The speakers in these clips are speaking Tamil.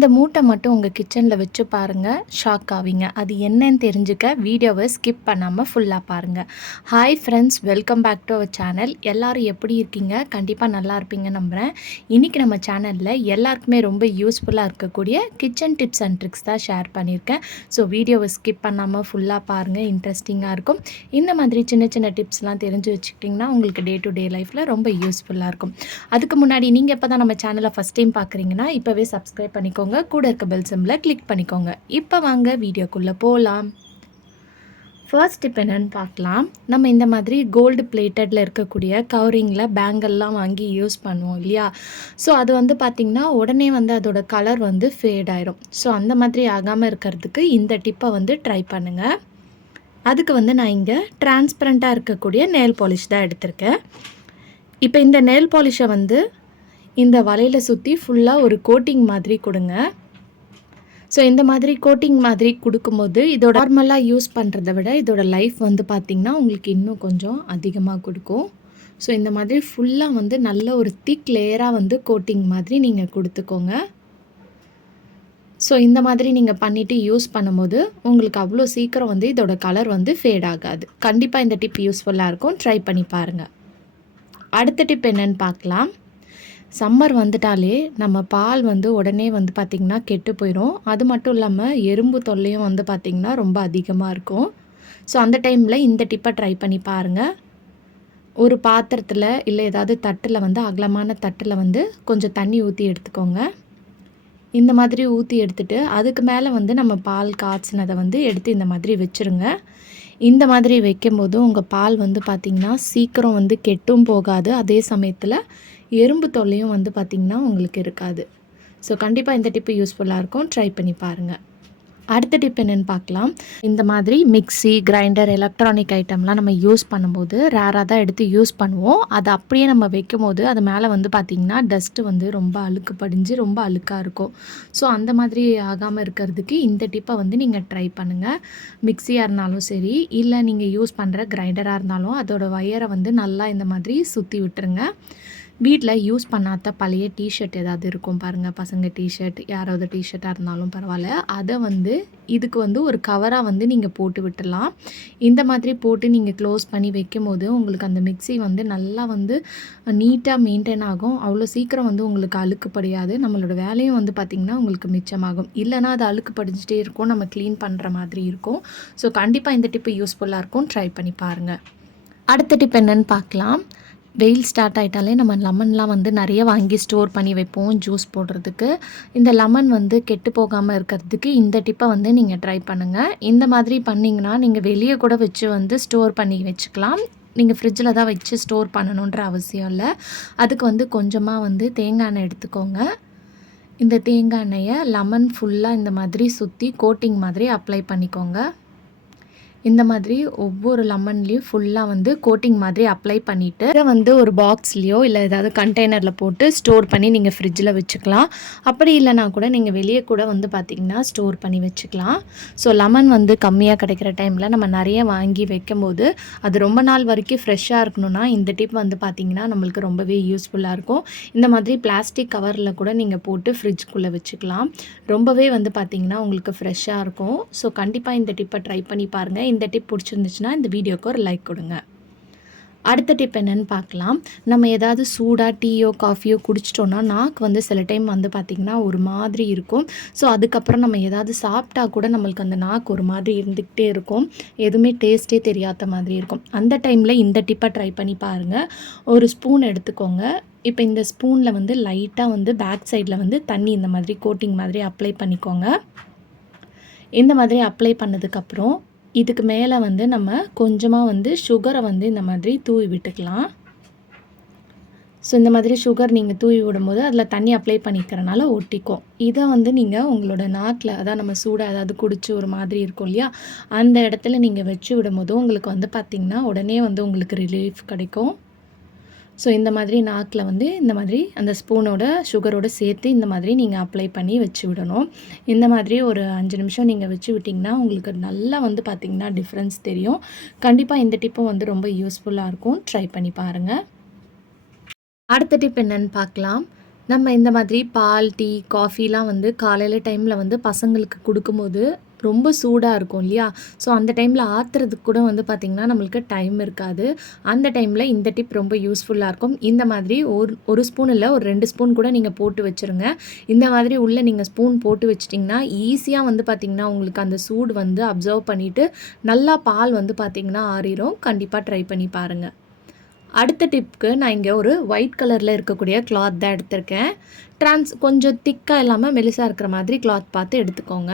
இந்த மூட்டை மட்டும் உங்கள் கிச்சனில் வச்சு பாருங்கள் ஷாக் ஆவீங்க. அது என்னன்னு தெரிஞ்சுக்க வீடியோவை ஸ்கிப் பண்ணாமல் ஃபுல்லாக பாருங்கள் hi friends welcome back to our channel எல்லோரும் எப்படி இருக்கீங்க? கண்டிப்பாக நல்லா இருப்பீங்க நம்புகிறேன் இன்றைக்கி நம்ம சேனலில் எல்லாருக்குமே ரொம்ப யூஸ்ஃபுல்லாக இருக்கக்கூடிய கிச்சன் டிப்ஸ் அண்ட் ட்ரிக்ஸ் தான் ஷேர் பண்ணியிருக்கேன். ஸோ வீடியோவை ஸ்கிப் பண்ணாமல் ஃபுல்லாக பாருங்கள் இன்ட்ரெஸ்டிங்காக இருக்கும். இந்த மாதிரி சின்ன சின்ன டிப்ஸ்லாம் தெரிஞ்சு வச்சுக்கிட்டிங்கன்னா உங்களுக்கு டே டு டே லைஃப்பில் ரொம்ப யூஸ்ஃபுல்லாக இருக்கும். அதுக்கு முன்னாடி நீங்கள் எப்போ தான் நம்ம சேனலை ஃபஸ்ட் டைம் பார்க்குறீங்கன்னா இப்போவே சப்ஸ்கிரைப் பண்ணிக்கோங்க. கூட இருக்க பெல் சிம்மில் கிளிக் பண்ணிக்கோங்க. இப்போ வாங்க வீடியோக்குள்ளே போகலாம் ஃபர்ஸ்ட் இப்போ என்னென்னு பார்க்கலாம். நம்ம இந்த மாதிரி கோல்டு பிளேட்டடில் இருக்கக்கூடிய கவரிங்கில் பேங்கல்லாம் வாங்கி யூஸ் பண்ணுவோம் இல்லையா? ஸோ அது வந்து பார்த்திங்கன்னா உடனே வந்து அதோட கலர் வந்து ஃபேட் ஆயிரும். ஸோ அந்த மாதிரி ஆகாமல் இருக்கிறதுக்கு இந்த டிப்பை வந்து ட்ரை பண்ணுங்கள் அதுக்கு வந்து நான் இங்கே டிரான்ஸ்பரண்ட்டாக இருக்கக்கூடிய நெயில் பாலிஷ் தான் எடுத்திருக்கேன். இப்போ இந்த நெயில் பாலிஷை வந்து இந்த வலையில் சுற்றி ஃபுல்லாக ஒரு கோட்டிங் மாதிரி கொடுங்க. ஸோ இந்த மாதிரி கோட்டிங் மாதிரி கொடுக்கும்போது இதோட நார்மலாக யூஸ் பண்ணுறத விட இதோட லைஃப் வந்து பார்த்திங்கன்னா உங்களுக்கு இன்னும் கொஞ்சம் அதிகமாக கொடுக்கும். ஸோ இந்த மாதிரி ஃபுல்லாக வந்து நல்ல ஒரு திக் லேயராக வந்து கோட்டிங் மாதிரி நீங்கள் கொடுத்துக்கோங்க. ஸோ இந்த மாதிரி நீங்கள் பண்ணிவிட்டு யூஸ் பண்ணும்போது உங்களுக்கு அவ்வளோ சீக்கிரம் வந்து இதோட கலர் வந்து ஃபேட் ஆகாது. கண்டிப்பாக இந்த டிப் யூஸ்ஃபுல்லாக இருக்கும். ட்ரை பண்ணி பாருங்கள் அடுத்த டிப் என்னன்னு பார்க்கலாம். சம்மர் வந்துட்டாலே நம்ம பால் வந்து உடனே வந்து பார்த்திங்கன்னா கெட்டு போயிடும் அது மட்டும் இல்லாமல் எறும்பு தொல்லையும் வந்து பார்த்திங்கன்னா ரொம்ப அதிகமாக இருக்கும். ஸோ அந்த டைமில் இந்த டிப்பை ட்ரை பண்ணி பாருங்கள் ஒரு பாத்திரத்தில் இல்லை ஏதாவது தட்டில் வந்து அகலமான தட்டில் வந்து கொஞ்சம் தண்ணி ஊற்றி எடுத்துக்கோங்க. இந்த மாதிரி ஊற்றி எடுத்துகிட்டு அதுக்கு மேலே வந்து நம்ம பால் காய்ச்சினதை வந்து எடுத்து இந்த மாதிரி வச்சுருங்க. இந்த மாதிரி வைக்கும்போது உங்கள் பால் வந்து பார்த்திங்கன்னா சீக்கிரம் வந்து கெட்டும் போகாது. அதே சமயத்தில் எறும்பு தொல்லையும் வந்து பார்த்திங்கன்னா உங்களுக்கு இருக்காது. ஸோ கண்டிப்பாக இந்த டிப்பு யூஸ்ஃபுல்லாக இருக்கும். ட்ரை பண்ணி பாருங்கள் அடுத்த டிப் என்னென்னு பார்க்கலாம் இந்த மாதிரி மிக்ஸி கிரைண்டர் எலக்ட்ரானிக் ஐட்டம்லாம் நம்ம யூஸ் பண்ணும்போது ரேராக தான் எடுத்து யூஸ் பண்ணுவோம். அதை அப்படியே நம்ம வைக்கும் போது அது மேலே வந்து பார்த்திங்கன்னா டஸ்ட்டு வந்து ரொம்ப அழுக்கு படிஞ்சு ரொம்ப அழுக்காக இருக்கும். ஸோ அந்த மாதிரி ஆகாமல் இருக்கிறதுக்கு இந்த டிப்பை வந்து நீங்கள் ட்ரை பண்ணுங்கள் மிக்ஸியாக இருந்தாலும் சரி இல்லை நீங்கள் யூஸ் பண்ணுற கிரைண்டராக இருந்தாலும் அதோடய ஒயரை வந்து நல்லா இந்த மாதிரி சுற்றி விட்டுருங்க. வீட்டில் யூஸ் பண்ணாத பழைய டிஷர்ட் ஏதாவது இருக்கும் பாருங்கள் பசங்க டிஷர்ட் யாராவது டிஷர்ட்டாக இருந்தாலும் பரவாயில்ல. அதை வந்து இதுக்கு வந்து ஒரு கவராக வந்து நீங்கள் போட்டு விட்டுடலாம். இந்த மாதிரி போட்டு நீங்கள் க்ளோஸ் பண்ணி வைக்கும் போது உங்களுக்கு அந்த மிக்ஸி வந்து நல்லா வந்து நீட்டாக மெயின்டைன் ஆகும். அவ்வளோ சீக்கிரம் வந்து உங்களுக்கு அழுக்குப்படியாது நம்மளோட வேலையும் வந்து பார்த்திங்கன்னா உங்களுக்கு மிச்சமாகும். இல்லைனா அது அழுக்கு படிஞ்சிட்டே இருக்கும். நம்ம க்ளீன் பண்ணுற மாதிரி இருக்கும். ஸோ கண்டிப்பாக இந்த டிப்பு யூஸ்ஃபுல்லாக இருக்கும். ட்ரை பண்ணி பாருங்கள் அடுத்த டிப் என்னன்னு பார்க்கலாம் வெயில் ஸ்டார்ட் ஆகிட்டாலே நம்ம லெமன்லாம் வந்து நிறைய வாங்கி ஸ்டோர் பண்ணி வைப்போம் ஜூஸ் போடுறதுக்கு. இந்த லெமன் வந்து கெட்டு போகாமல் இருக்கிறதுக்கு இந்த டிப்பை வந்து நீங்கள் ட்ரை பண்ணுங்கள் இந்த மாதிரி பண்ணிங்கன்னா நீங்கள் வெளியே கூட வச்சு வந்து ஸ்டோர் பண்ணி வச்சுக்கலாம். நீங்கள் ஃப்ரிட்ஜில் தான் வச்சு ஸ்டோர் பண்ணணுன்ற அவசியம் இல்லை. அதுக்கு வந்து கொஞ்சமாக வந்து தேங்காய் எண்ணெய் எடுத்துக்கோங்க. இந்த தேங்காய் எண்ணெயை லெமன் ஃபுல்லாக இந்த மாதிரி சுற்றி கோட்டிங் மாதிரி அப்ளை பண்ணிக்கோங்க. இந்த மாதிரி ஒவ்வொரு லெமன்லேயும் ஃபுல்லாக வந்து கோட்டிங் மாதிரி அப்ளை பண்ணிவிட்டு இதை வந்து ஒரு பாக்ஸ்லேயோ இல்லை ஏதாவது கண்டெய்னரில் போட்டு ஸ்டோர் பண்ணி நீங்கள் ஃப்ரிட்ஜில் வச்சுக்கலாம். அப்படி இல்லைனா கூட நீங்கள் வெளியே கூட வந்து பார்த்திங்கன்னா ஸ்டோர் பண்ணி வச்சுக்கலாம். ஸோ லெமன் வந்து கம்மியாக கிடைக்கிற டைமில் நம்ம நிறைய வாங்கி வைக்கும்போது அது ரொம்ப நாள் வரைக்கும் ஃப்ரெஷ்ஷாக இருக்கணும்னா இந்த டிப் வந்து பார்த்திங்கன்னா நம்மளுக்கு ரொம்பவே யூஸ்ஃபுல்லாக இருக்கும். இந்த மாதிரி பிளாஸ்டிக் கவரில் கூட நீங்கள் போட்டு ஃப்ரிட்ஜ்குள்ளே வச்சுக்கலாம். ரொம்பவே வந்து பார்த்திங்கன்னா உங்களுக்கு ஃப்ரெஷ்ஷாக இருக்கும். ஸோ கண்டிப்பாக இந்த டிப்பை ட்ரை பண்ணி பாருங்கள் இந்த டிப் பிடிச்சிருந்துச்சுன்னா இந்த வீடியோக்கு ஒரு லைக் கொடுங்க. அடுத்த டிப் என்னென்னு பார்க்கலாம். நம்ம ஏதாவது சூடாக டீயோ காஃபியோ குடிச்சிட்டோன்னா நாக்கு வந்து சில டைம் வந்து பார்த்திங்கன்னா ஒரு மாதிரி இருக்கும். ஸோ அதுக்கப்புறம் நம்ம ஏதாவது சாப்பிட்டா கூட நம்மளுக்கு அந்த நாக்கு ஒரு மாதிரி இருந்துக்கிட்டே இருக்கும். எதுவுமே டேஸ்ட்டே தெரியாத மாதிரி இருக்கும். அந்த டைமில் இந்த டிப்பை ட்ரை பண்ணி பாருங்கள் ஒரு ஸ்பூன் எடுத்துக்கோங்க. இப்போ இந்த ஸ்பூனில் வந்து லைட்டாக வந்து பேக் சைடில் வந்து தண்ணி இந்த மாதிரி கோட்டிங் மாதிரி அப்ளை பண்ணிக்கோங்க. இந்த மாதிரி அப்ளை பண்ணதுக்கப்புறம் இதுக்கு மேலே வந்து நம்ம கொஞ்சமாக வந்து சுகரை வந்து இந்த மாதிரி தூவி விட்டுக்கலாம். ஸோ இந்த மாதிரி சுகர் நீங்கள் தூவி விடும்போது அதில் தண்ணி அப்ளை பண்ணிக்கிறனால ஒட்டிக்கும். இதை வந்து நீங்கள் உங்களோட நாக்கில் அதான் நம்ம சூடாக ஏதாவது குடிச்சு ஒரு மாதிரி இருக்கும் இல்லையா? அந்த இடத்துல நீங்கள் வச்சு விடும்போது உங்களுக்கு வந்து பார்த்திங்கன்னா உடனே வந்து உங்களுக்கு ரிலீஃப் கிடைக்கும். ஸோ இந்த மாதிரி நாக்கில் வந்து இந்த மாதிரி அந்த ஸ்பூனோட சுகரோட சேர்த்து இந்த மாதிரி நீங்கள் அப்ளை பண்ணி வச்சு விடணும். இந்த மாதிரி ஒரு அஞ்சு நிமிஷம் நீங்கள் வச்சு விட்டிங்கன்னா உங்களுக்கு நல்லா வந்து பார்த்திங்கன்னா டிஃப்ரென்ஸ் தெரியும். கண்டிப்பாக இந்த டிப்பும் வந்து ரொம்ப யூஸ்ஃபுல்லாக இருக்கும். ட்ரை பண்ணி பாருங்கள் அடுத்த டிப் என்னன்னு பார்க்கலாம். நம்ம இந்த மாதிரி பால், டீ, காஃபிலாம் வந்து காலையில் டைமில் வந்து பசங்களுக்கு கொடுக்கும்போது ரொம்ப சூடாக இருக்கும் இல்லையா? ஸோ அந்த டைமில் ஆத்துறதுக்கு கூட வந்து பார்த்திங்கன்னா, நம்மளுக்கு டைம் இருக்காது. அந்த டைமில் இந்த டிப் ரொம்ப யூஸ்ஃபுல்லாக இருக்கும். இந்த மாதிரி ஒரு ஒரு ஸ்பூன் இல்லை ஒரு ரெண்டு ஸ்பூன் கூட நீங்கள் போட்டு வச்சுருங்க. இந்த மாதிரி உள்ளே நீங்கள் ஸ்பூன் போட்டு வச்சிட்டிங்கன்னா ஈஸியாக வந்து பார்த்திங்கன்னா, உங்களுக்கு அந்த சூடு வந்து அப்சர்வ் பண்ணிவிட்டு நல்லா பால் வந்து பார்த்திங்கன்னா ஆறிடும் கண்டிப்பாக ட்ரை பண்ணி பாருங்க. அடுத்த டிப்க்கு நான் இங்கே ஒரு ஒயிட் கலரில் இருக்கக்கூடிய கிளாத் தான் எடுத்திருக்கேன். ட்ரான்ஸ் கொஞ்சம் திக்காக இல்லாமல் மெலிசாக இருக்கிற மாதிரி கிளாத் பார்த்து எடுத்துக்கோங்க.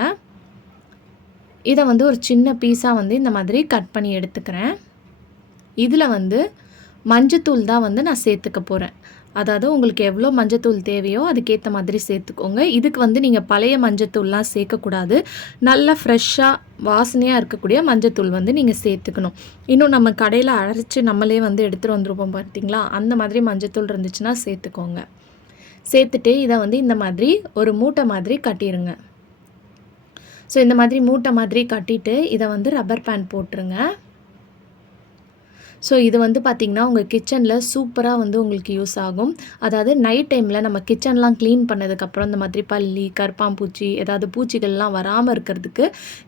இதை வந்து ஒரு சின்ன பீஸாக வந்து இந்த மாதிரி கட் பண்ணி எடுத்துக்கிறேன். இதில் வந்து மஞ்சத்தூள் தான் வந்து நான் சேர்த்துக்க போகிறேன் அதாவது உங்களுக்கு எவ்வளோ மஞ்சத்தூள் தேவையோ அதுக்கேற்ற மாதிரி சேர்த்துக்கோங்க. இதுக்கு வந்து நீங்கள் பழைய மஞ்சத்தூள்லாம் சேர்க்கக்கூடாது. நல்லா ஃப்ரெஷ்ஷாக வாசனையாக இருக்கக்கூடிய மஞ்சத்தூள் வந்து நீங்கள் சேர்த்துக்கணும். இன்னும் நம்ம கடையில் அரைச்சு நம்மளே வந்து எடுத்துகிட்டு வந்துருப்போம் பார்த்தீங்களா? அந்த மாதிரி மஞ்சத்தூள் இருந்துச்சுன்னா சேர்த்துக்கோங்க. சேர்த்துட்டு இதை வந்து இந்த மாதிரி ஒரு மூட்டை மாதிரி கட்டிடுங்க ஸோ இந்த மாதிரி மூட்டை மாதிரி கட்டிட்டு, இத வந்து ரப்பர் பேண்ட் போட்டுருங்க. ஸோ இது வந்து பார்த்திங்கன்னா, உங்கள் கிச்சனில் சூப்பராக வந்து உங்களுக்கு யூஸ் ஆகும். அதாவது நைட் டைமில் நம்ம கிச்சன்லாம் க்ளீன் பண்ணதுக்கப்புறம் இந்த மாதிரி பல்லி, கரப்பான்பூச்சி, ஏதாவது பூச்சிகள்லாம் வராமல் இருக்கிறதுக்கு,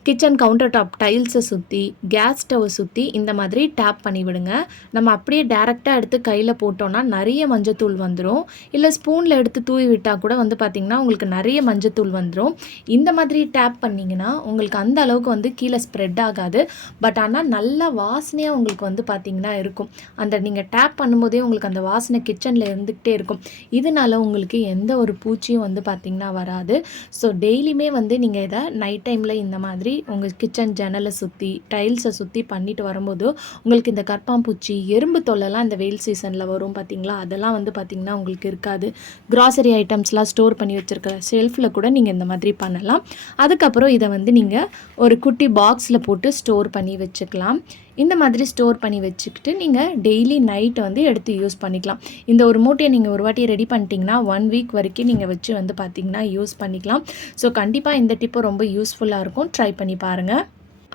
கிச்சன் கவுண்டர் டாப் டைல்ஸை சுற்றி கேஸ் ஸ்டவ்வை சுற்றி இந்த மாதிரி டேப் பண்ணி விடுங்க. நம்ம அப்படியே டேரெக்டாக எடுத்து கையில் போட்டோன்னா நிறைய மஞ்சத்தூள் வந்துடும் இல்லை ஸ்பூனில் எடுத்து தூவி விட்டால் கூட வந்து பார்த்திங்கன்னா, உங்களுக்கு நிறைய மஞ்சத்தூள் வந்துடும் இந்த மாதிரி டேப் பண்ணிங்கன்னா உங்களுக்கு அந்த அளவுக்கு வந்து கீழே ஸ்ப்ரெட் ஆகாது. பட் ஆனால் நல்லா வாசனையாக உங்களுக்கு வந்து பார்த்திங்கன்னா இருக்கும். அந்த நீங்கள் டேப் பண்ணும்போதே உங்களுக்கு அந்த வாசனை கிச்சனில் இருந்துக்கிட்டே இருக்கும். இதனால உங்களுக்கு எந்த ஒரு பூச்சியும் வந்து பார்த்திங்கன்னா வராது. ஸோ டெய்லியுமே வந்து நீங்கள் இதை நைட் டைமில் இந்த மாதிரி உங்கள் கிச்சன் ஜன்னலை சுற்றி டைல்ஸை சுற்றி பண்ணிட்டு வரும்போது, உங்களுக்கு இந்த கற்பாம்பூச்சி எறும்பு தொல்லைலாம் இந்த வெயில் சீசனில் வரும் பார்த்திங்களா அதெல்லாம் வந்து பார்த்திங்கன்னா உங்களுக்கு இருக்காது. கிராசரி ஐட்டம்ஸ்லாம் ஸ்டோர் பண்ணி வச்சுருக்கிற ஷெல்ஃபில் கூட நீங்கள் இந்த மாதிரி பண்ணலாம். அதுக்கப்புறம் இதை வந்து நீங்கள் ஒரு குட்டி பாக்ஸில் போட்டு ஸ்டோர் பண்ணி வச்சுக்கலாம். இந்த மாதிரி ஸ்டோர் பண்ணி வச்சுக்கிட்டு, நீங்கள் டெய்லி நைட் வந்து எடுத்து யூஸ் பண்ணிக்கலாம். இந்த ஒரு மூட்டையை நீங்கள் ஒரு வாட்டி ரெடி பண்ணிட்டீங்கன்னா, ஒன் வீக் வரைக்கும் நீங்கள் வச்சு வந்து பார்த்திங்கன்னா யூஸ் பண்ணிக்கலாம். ஸோ கண்டிப்பாக இந்த டிப்பு ரொம்ப யூஸ்ஃபுல்லாக இருக்கும். ட்ரை பண்ணி பாருங்க.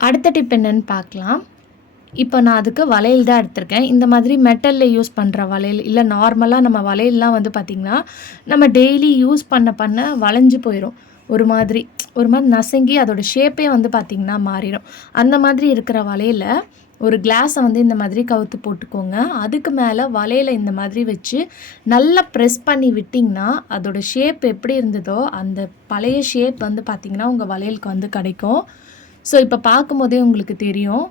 அடுத்த டிப் என்னன்னு பார்க்கலாம். இப்போ நான் அதுக்கு வளையல் தான் எடுத்திருக்கேன். இந்த மாதிரி மெட்டலில் யூஸ் பண்ணுற வளையல், இல்லை நார்மலாக நம்ம வளையல்லாம் வந்து பார்த்திங்கன்னா, நம்ம டெய்லி யூஸ் பண்ண பண்ண வளைஞ்சு போயிடும் ஒரு மாதிரி ஒரு மாதிரி நசுங்கி அதோடய ஷேப்பே வந்து பார்த்திங்கன்னா மாறிடும் அந்த மாதிரி இருக்கிற வளையல, ஒரு கிளாஸை வந்து இந்த மாதிரி கவுத்து போட்டுக்கோங்க. அதுக்கு மேலே வலையில் இந்த மாதிரி வச்சு, நல்லா ப்ரெஸ் பண்ணி விட்டிங்கன்னா அதோடய ஷேப் எப்படி இருந்ததோ, அந்த பழைய ஷேப் வந்து பார்த்திங்கன்னா, உங்கள் வளையலுக்கு வந்து கிடைக்கும். ஸோ இப்போ பார்க்கும்போதே உங்களுக்கு தெரியும்.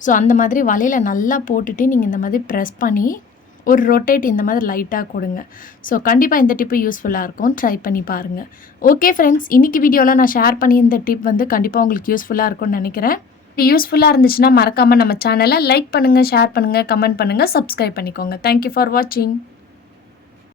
ஸோ அந்த மாதிரி வலையில் நல்லா போட்டுட்டு, நீங்கள் இந்த மாதிரி ப்ரெஸ் பண்ணி, ஒரு ரொட்டேட் இந்த மாதிரி லைட்டாக கொடுங்க. ஸோ கண்டிப்பாக இந்த டிப்பு யூஸ்ஃபுல்லாக இருக்கும். ட்ரை பண்ணி பாருங்கள் ஓகே ஃப்ரெண்ட்ஸ், இன்றைக்கி வீடியோவில் நான் ஷேர் பண்ணி இந்த டிப் வந்து கண்டிப்பாக உங்களுக்கு யூஸ்ஃபுல்லாக இருக்கும்னு நினைக்கிறேன் யூஸ்ஃபுல்லாக இருந்துச்சுன்னா மறக்காமல் நம்ம சேனலை லைக் பண்ணுங்கள் ஷேர் பண்ணுங்கள் கமெண்ட் பண்ணுங்கள் சப்ஸ்கிரைப் பண்ணிக்கோங்க. தேங்க் யூ ஃபார் வாட்சிங்.